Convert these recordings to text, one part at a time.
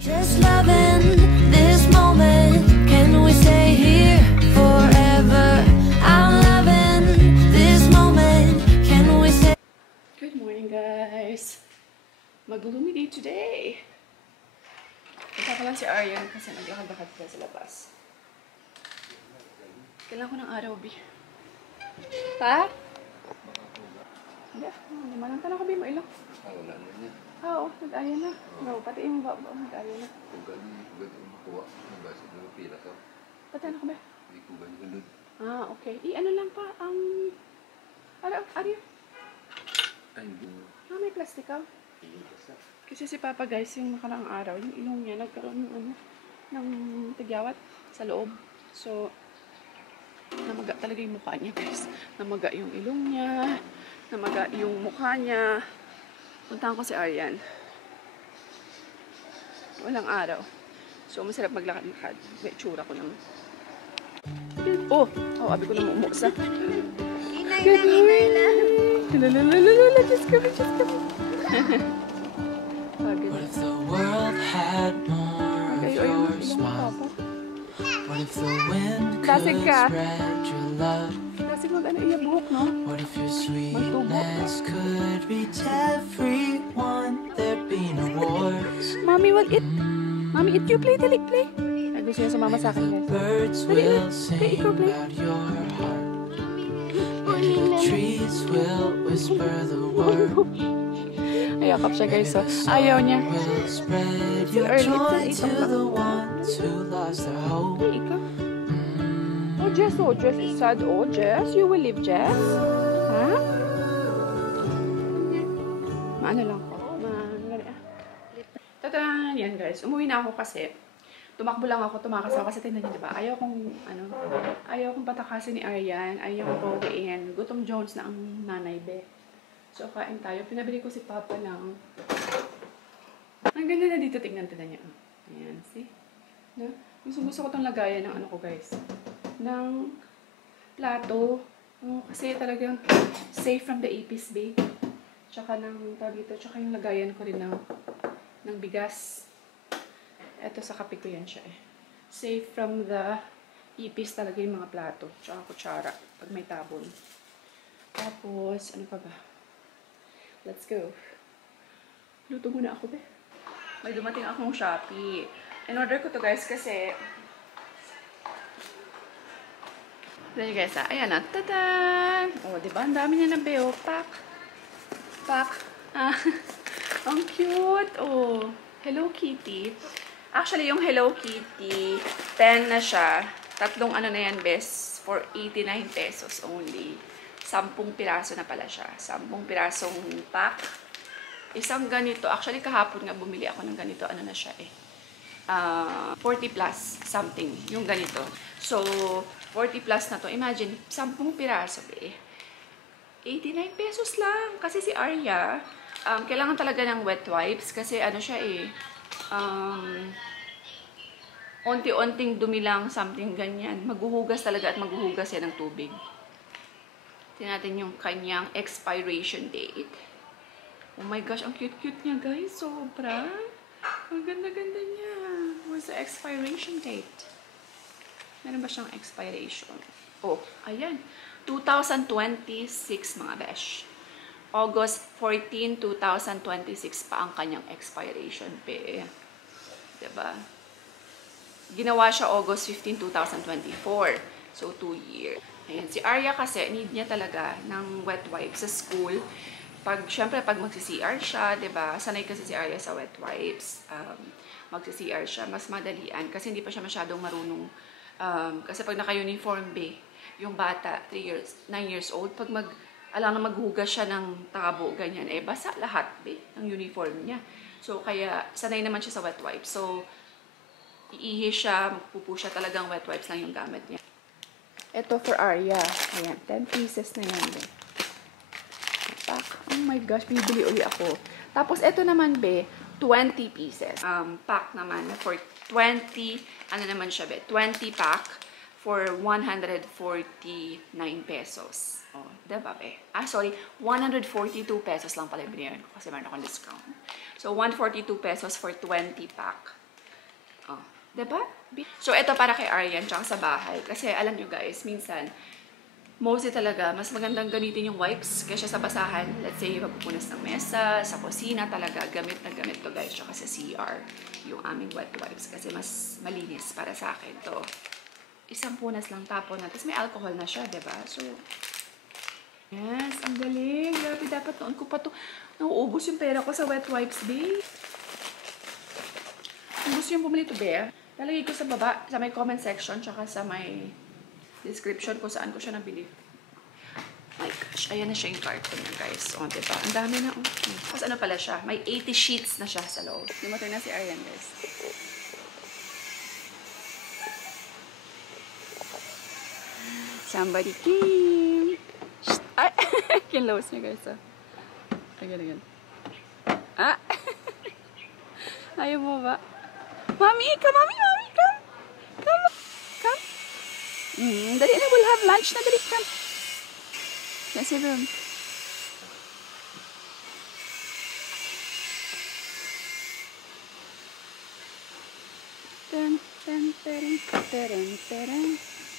Just loving this moment. Can we stay here forever? I'm loving this moment. Can we stay? Good morning, guys. Mag-gloomy day today. Punta ko lang si Aryan kasi naglakad-lakad pa sa labas. Kailangan ko ng araw, B. Pa? Hindi. Malang ka na ko, B. Mailang. Wala na niya. Oo, nag-aya na. No, pati yung baba, nag-aya na. Kugan makuha ng basa ng pila ka. Pati ano ka ba? May kugan gulod. Ah, okay. Ano lang pa, Aryan. Ay, bungo. May plastic ka. Kasi si Papa, guys, yung nakaraang araw, yung ilong niya, nagkaroon ng tigyawat sa loob. So, namaga talaga yung mukha niya, guys. Namaga yung ilong niya, namaga yung mukha niya. Puntahan ko si Aryan. Walang araw. So, masarap maglakad-lakad. May tsura ko naman. Oh, abi ko na mumuksa. Good morning! Lalalala, just kami. What if the world had more of your smile? What if the wind could spread your love? Kasi mag-ano iya buhok, no? What if your sweetness could reach everyone? There'd be no wars. Mommy, wag it. Mommy, it you play, dali, play. Ay, gusto niya sumama sa akin, guys. Birds will sing about your heart. And the trees will whisper the word. Ayakap siya, guys. So, ayaw niya. Will spread your joy to the ones who lost their hope. Ay, ikaw. Oh, Jess is sad. Oh, Jess, you will leave, Jess? Ha? Maano lang ko. Tataan! Yan, guys. Umuwi na ako kasi. Tumakbo lang ako, tumakas ako kasi tingnan niyo, diba? Ayaw kong patakasin ni Aryan. Ayaw kong pauliin. Gutom Jones na ang nanay, be. So, kain tayo. Pinabili ko si Papa lang. Ang ganda na dito. Tingnan niya. Ayan, see? No? Gusto ko itong lagayan ng ano ko, guys. Ng plato. Kasi talagang safe from the apis, babe. Tsaka ng dito. Tsaka yung lagayan ko rin ng bigas. Ito sa kape ko yan siya eh. Safe from the ipis talaga yung mga plato. Tsaka kutsara. Pag may tabon. Tapos, ano pa ba? Let's go. Luto muna ako, be. May dumating akong Shopee. In-order ko to, guys, kasi ayan, guys, ayan na. Tadan! O, diba? Ang dami niya na, be. O, pak. Ang cute. Oh, Hello Kitty. Actually, yung Hello Kitty, 10 na siya. Tatlong ano na yan, best, for 89 pesos only. 10 piraso na pala siya. 10 pirasong pack. Isang ganito. Actually, kahapon nga bumili ako ng ganito. Ano na siya eh. 40 plus something. Yung ganito. So, 40 plus na to. Imagine, 10 piraso eh. 89 pesos lang. Kasi si Arya, kailangan talaga ng wet wipes. Kasi ano siya eh. Unti-unting dumi lang, something ganyan. Maghuhugas talaga at maghuhugas yan ng tubig. Tingnan natin yung kanyang expiration date. Oh my gosh, ang cute-cute niya, guys. Sobra. Ang ganda-ganda niya. What's the expiration date? Meron ba siyang expiration? Oh, ayan. 2026, mga besh. August 14, 2026 pa ang kanyang expiration pe. Diba? Ginawa siya August 15, 2024. So, 2 years. Ayan. Si Arya kasi, need niya talaga ng wet wipes sa school. Syempre, pag magsi-CR siya, diba? Sanay kasi si Arya sa wet wipes. Magsi-CR siya, mas madalian. Kasi hindi pa siya masyadong marunong. Kasi pag naka-uniform be, yung bata, 9 years old, pag alam na maghugas siya ng tabo, ganyan, eh, basa lahat, be, ng uniform niya. So, kaya, sanay naman siya sa wet wipes. So, iihi siya, magpupo siya, talagang wet wipes lang yung gamit niya. Ito for Arya. Ayan, 10 pieces na yan, be. Oh my gosh, bibili uli ako. Tapos, ito naman, be, 20 pieces. Pack naman for 20, ano naman siya, be, 20 pack for 149 pesos. Oh, diba, be? Sorry, 142 pesos lang pala binayaran ko kasi meron akong discount. So, 142 pesos for 20 pack. Oh, diba? So, ito para kay Aryan, tsaka sa bahay. Kasi, alam nyo guys, minsan, mostly talaga, mas magandang gamitin yung wipes kaysa sa basahan. Let's say, mapupunas ng mesa, sa kusina talaga, gamit na gamit to guys, tsaka sa CR, yung aming wet wipes. Kasi mas malinis para sa akin to. Isang punas lang tapon na. Tapos may alcohol na siya, diba? So, yes, ang galing. Grabe, dapat noon ko pa to. Nauubos yung pera ko sa wet wipes, babe. Kung gusto yung bumili to, babe, lalagay ko sa baba, sa may comment section, tsaka sa may description kung saan ko siya nabili. My gosh, ayan na siya yung carton niya, guys. O, diba? Ang dami na. Tapos ano pala siya? May 80 sheets na siya sa loob. Dumating na si Aryan, guys. Somebody came. Ay! Kinlose niya, guys. Again. Ah! Ayaw mo ba? Mami, come! Come! Dali na, we'll have lunch na. Dali, come. Nasa room.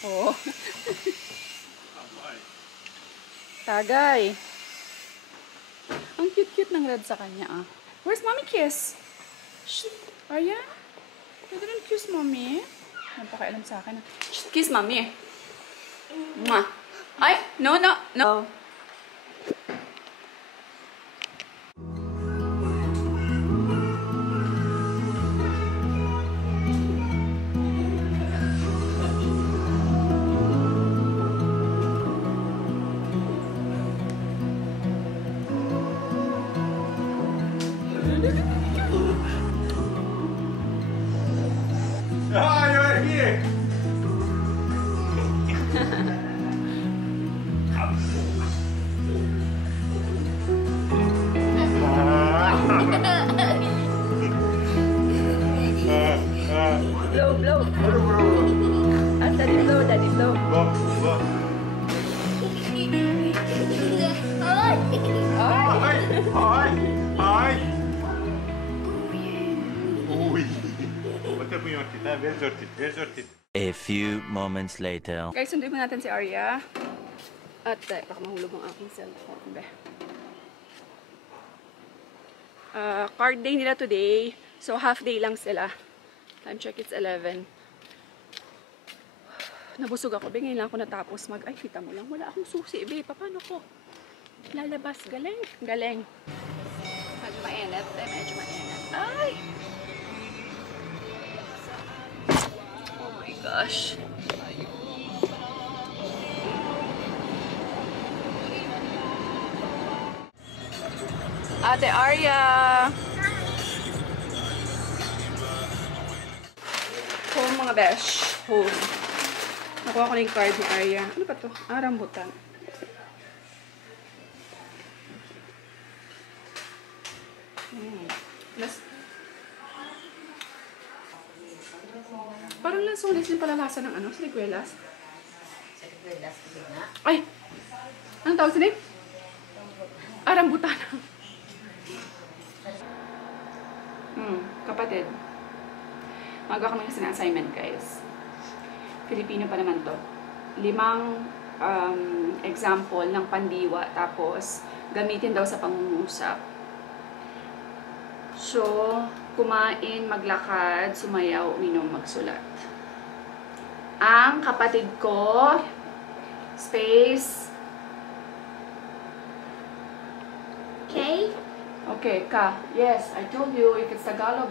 Oh. Tagay. Ang cute-cute ng red sa kanya, ah. Where's Mommy Kiss? Shh. Ayan. Pwede rin kiss, Mommy. Napakailam sa akin, ah. Shh. Kiss, Mommy. Mwah. Ay, no. Ah, you're here! Blow. Ah, daddy blow. Hi! Uy! What are you doing? Where's your teeth? A few moments later. Guys, sunduin mo natin si Arya. At, baka mahulog ang aking cellphone. Card day nila today. So, half day lang sila. Time check, it's 11. Nabusog ako. Ngayon lang ako natapos mag... Ay, kita mo lang. Wala akong susi. Paano ko lalabas? Galing. Medyo mainit. Ay! Oh my gosh. Ate Arya! Home mga besh. Home. Nakuha ko na yung card ni Arya. Ano ba to? Rambutan. Parang lansones din pala lasa ng ano? Siliguelas? Ay! Anong tawag sila? Rambutan. Kapatid. Magawa kami kasi ng assignment, guys. Filipino pa naman to. 5 example ng pandiwa, tapos gamitin daw sa pangungusap. So, kumain, maglakad, sumayaw, uminom, magsulat. Ang kapatid ko, space. Okay, ka. Yes, I told you, if it's Tagalog,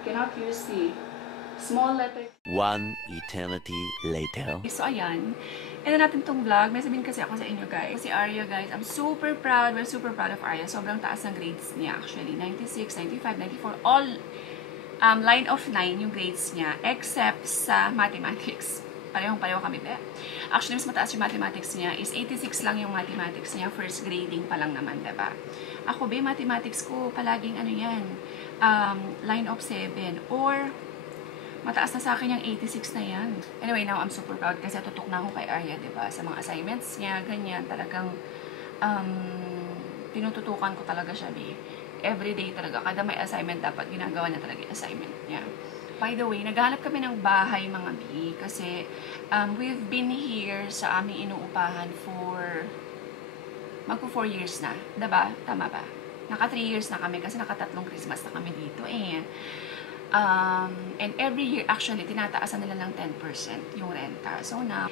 cannot use the small letter. One eternity later. So, ayan. Ito natin tong vlog. May sabihin kasi ako sa inyo, guys. Si Arya, guys, I'm super proud. We're super proud of Arya. Sobrang taas ng grades niya, actually. 96, 95, 94. All line of 9 yung grades niya. Except sa mathematics. Parehong-pareho kami, be. Actually, mas mataas yung mathematics niya. Is 86 lang yung mathematics niya. First grading pa lang naman, diba? Ako, be, mathematics ko, palaging ano yan, line of 7. Or, mataas na sa akin yung 86 na yan. Anyway, now I'm super proud kasi tutok na ako kay Arya, diba? Sa mga assignments niya, ganyan, talagang tinututukan ko talaga siya, be. Everyday talaga. Kada may assignment, dapat ginagawa niya talaga yung assignment niya. By the way, naghahanap kami ng bahay mga B kasi we've been here sa aming inuupahan for magpo 4 years na. Diba? Tama ba? Naka 3 years na kami kasi naka-3 Christmas na kami dito. And every year, actually, tinataasan nila ng 10% yung renta. So na,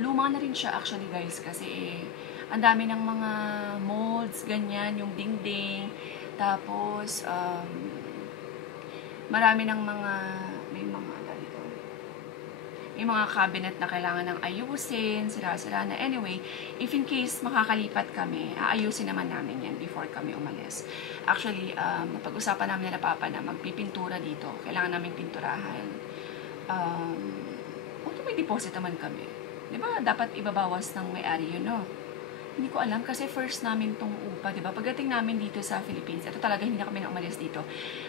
luma na rin siya actually guys kasi ang dami ng mga molds, ganyan, yung dingding. Tapos, marami ng mga, may mga cabinet na kailangan ng ayusin, sira-sira na. Anyway, if in case makakalipat kami, aayusin naman namin yan before kami umalis. Actually, napag-usapan namin nila Papa na magpipintura dito. Kailangan namin pinturahan. Although may deposit naman kami. Di ba? Dapat ibabawas ng may-ari yun, no? Hindi ko alam kasi first namin tong upa, di ba? Pagdating namin dito sa Philippines, ito talaga hindi na kami na umalis dito.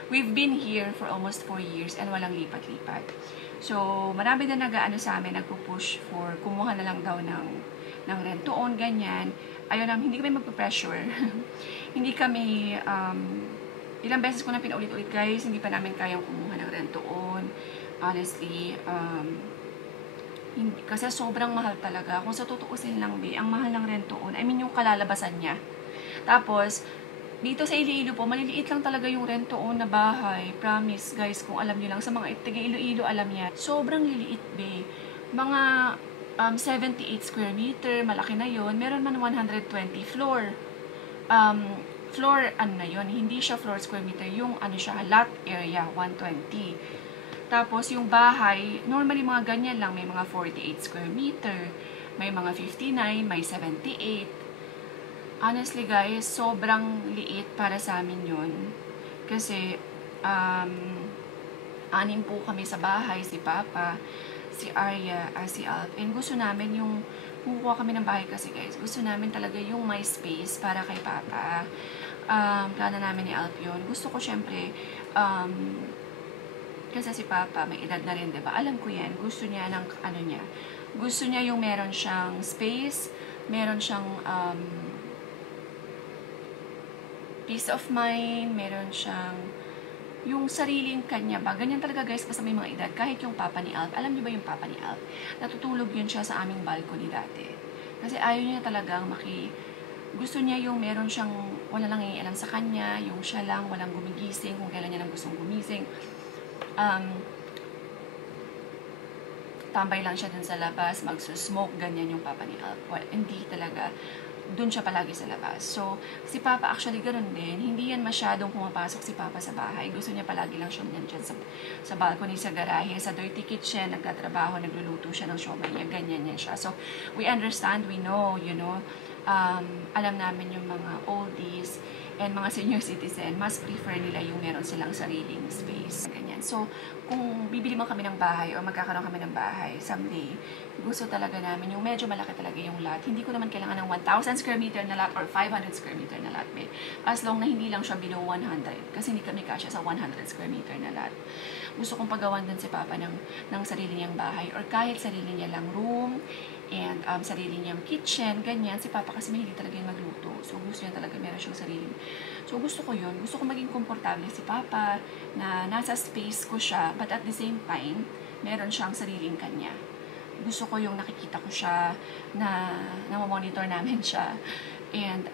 We've been here for almost 4 years and walang lipat-lipat. So, marami na nag-aano sa amin, nagpo-push for kumuha na lang daw ng rent-to-own, ganyan. Ayun, hindi kami magpa-pressure. Hindi kami, ilang beses ko na pinaulit-ulit guys, hindi pa namin kayang kumuha ng rent-to-own. Honestly, kasi sobrang mahal talaga. Kung sa tutuusin lang, ang mahal ng rent-to-own. I mean, yung kalalabasan niya. Tapos, dito sa Iloilo po, maliliit lang talaga yung rent-to-own na bahay. Promise, guys, kung alam nyo lang. Sa mga taga Iloilo, alam niya. Sobrang liliit, be. Mga 78 square meter, malaki na yon. Meron man 120 floor. Floor, ano na yun? Hindi siya floor square meter. Yung, ano siya, lot area, 120. Tapos, yung bahay, normally mga ganyan lang. May mga 48 square meter, may mga 59, may 78. Honestly, guys, sobrang liit para sa amin yun. Kasi, 6 po kami sa bahay, si Papa, si Arya, si Alp. And gusto namin yung, kukuha kami ng bahay kasi, guys, gusto namin talaga yung may space para kay Papa. Plano namin ni Alp yun. Gusto ko, syempre, kasi si Papa, may edad na rin, diba? Alam ko yan. Gusto niya ng, ano niya. Gusto niya yung meron siyang space, meron siyang, peace of mind, meron siyang, yung sariling kanya ba. Ganyan talaga, guys, basta may mga edad. Kahit yung Papa ni Alp. Alam niyo ba yung Papa ni Alp? Natutulog yun siya sa aming balcony dati. Kasi ayaw niya talagang gusto niya yung meron siyang, wala lang iialam sa kanya, yung siya lang, walang gumigising, kung kailan niya lang gustong gumising. Tambay lang siya dun sa labas, magsusmoke, ganyan yung Papa ni Alp. Well, hindi talaga, dun siya palagi sa labas. So, si Papa actually ganoon din, hindi yan masyadong pumapasok si Papa sa bahay. Gusto niya palagi lang siya dyan sa balcony, sa garahe, sa dirty kitchen, nagtatrabaho, nagluluto siya ng siomay niya, ganyan yan siya. So, we understand, we know, you know, alam namin yung mga oldies and mga senior citizen, mas prefer nila yung meron silang sariling space. Ganyan. So, kung bibili man kami ng bahay o magkakaroon kami ng bahay someday, gusto talaga namin yung medyo malaki talaga yung lot. Hindi ko naman kailangan ng 1,000 square meter na lot or 500 square meter na lot. As long na hindi lang siya below 100. Kasi hindi kami kasya sa 100 square meter na lot. Gusto kong pagawan din si Papa ng sarili niyang bahay or kahit sarili niya lang room and sarili niyang kitchen, ganyan. Si Papa kasi mahilig talaga yung magluto. So, gusto niya talaga meron siyang sarili. So, gusto ko yun. Gusto ko maging komportable si Papa na nasa space ko siya but at the same time, meron siyang sariling kanya. Gusto ko yung nakikita ko siya na monitor namin siya. And,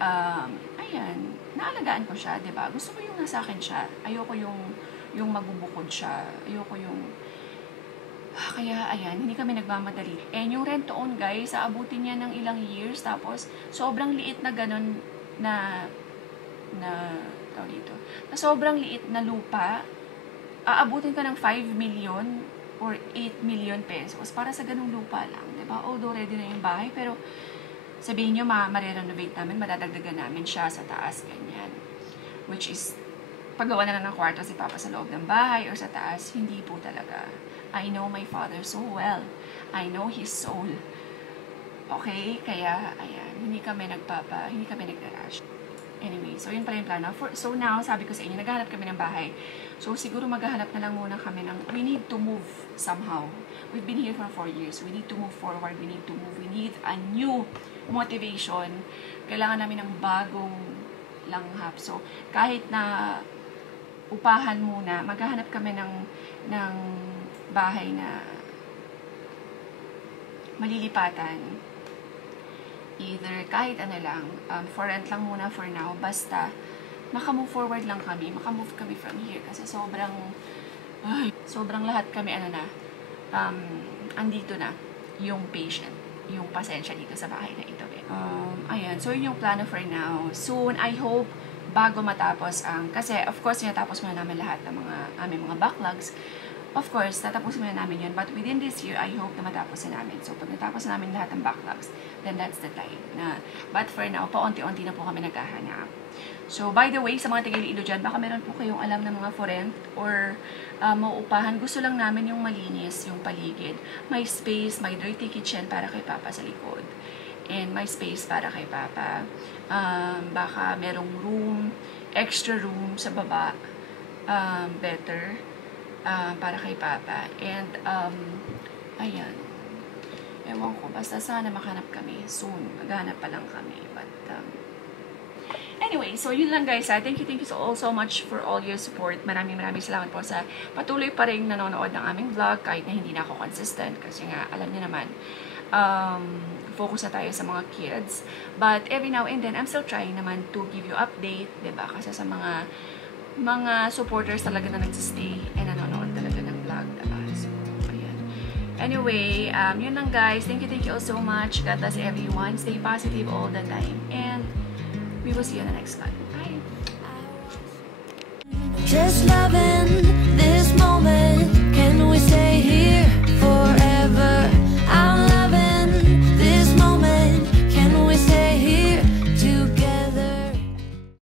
ayan, naalagaan ko siya, diba? Gusto ko yung nasa akin siya. Ayoko yung magbubukod siya. Ayoko yung kaya, ayan, hindi kami nagmamadali. And yung rent-to-own, guys, aabutin niya ng ilang years. Tapos, sobrang liit na ganun na sobrang liit na lupa. Aabutin ka ng 5 million or 8 million pesos para sa ganung lupa lang. Diba? Although ready na yung bahay, pero sabihin nyo, ma-renovate namin, madadagdagan namin siya sa taas, ganyan. Which is, paggawa na lang ng kwarto si Papa sa loob ng bahay or sa taas, hindi po talaga. I know my father so well. I know his soul. Okay? Kaya, ayan, hindi kami nag-rush. Anyway, so yun pala yung plano. So now, sabi ko sa inyo, naghahanap kami ng bahay. So siguro maghahanap na lang muna kami ng, we need to move somehow. We've been here for 4 years. We need to move forward. We need to move. We need a new motivation. Kailangan namin ng bagong langhap. So, kahit na upahan muna. Maghahanap kami ng bahay na malilipatan. Either kahit ano lang, for rent lang muna for now, basta makamove forward lang kami, makamove kami from here kasi sobrang lahat kami andito na yung patient, yung pasensya dito sa bahay na ito. Ayan, so yun yung plano for now. Soon, I hope, bago matapos kasi of course, natapos muna namin lahat ng aming mga backlogs. Of course, tatapos muna namin yun. But within this year, I hope na matapos na namin. So, pag natapos na namin lahat ng backlogs, then that's the time. But for now, paunti-unti na po kami naghahanap. So, by the way, sa mga taga-Iloilo dyan, baka meron po kayong alam ng mga for rent or mauupahan. Gusto lang namin yung malinis, yung paligid. May space, may dirty kitchen para kay Papa sa likod. And may space para kay Papa. Baka merong room, extra room sa baba. Better. Para kay Papa. And, ayan. Ewan ko, basta sana makahanap kami soon. Maghanap pa lang kami. But, anyway, so yun lang guys. Thank you so much for all your support. Maraming salamat po sa patuloy pa rin nanonood ng aming vlog kahit na hindi na ako consistent. Kasi nga, alam niyo naman, focus na tayo sa mga kids. But every now and then, I'm still trying naman to give you update. Diba? Kasi sa mga supporters talaga na nagsistay and nanonood talaga ng vlog. So, ayan. Anyway, yun lang guys. Thank you all so much. God bless everyone. Stay positive all the time. And we will see you on the next vlog. Bye! Just loving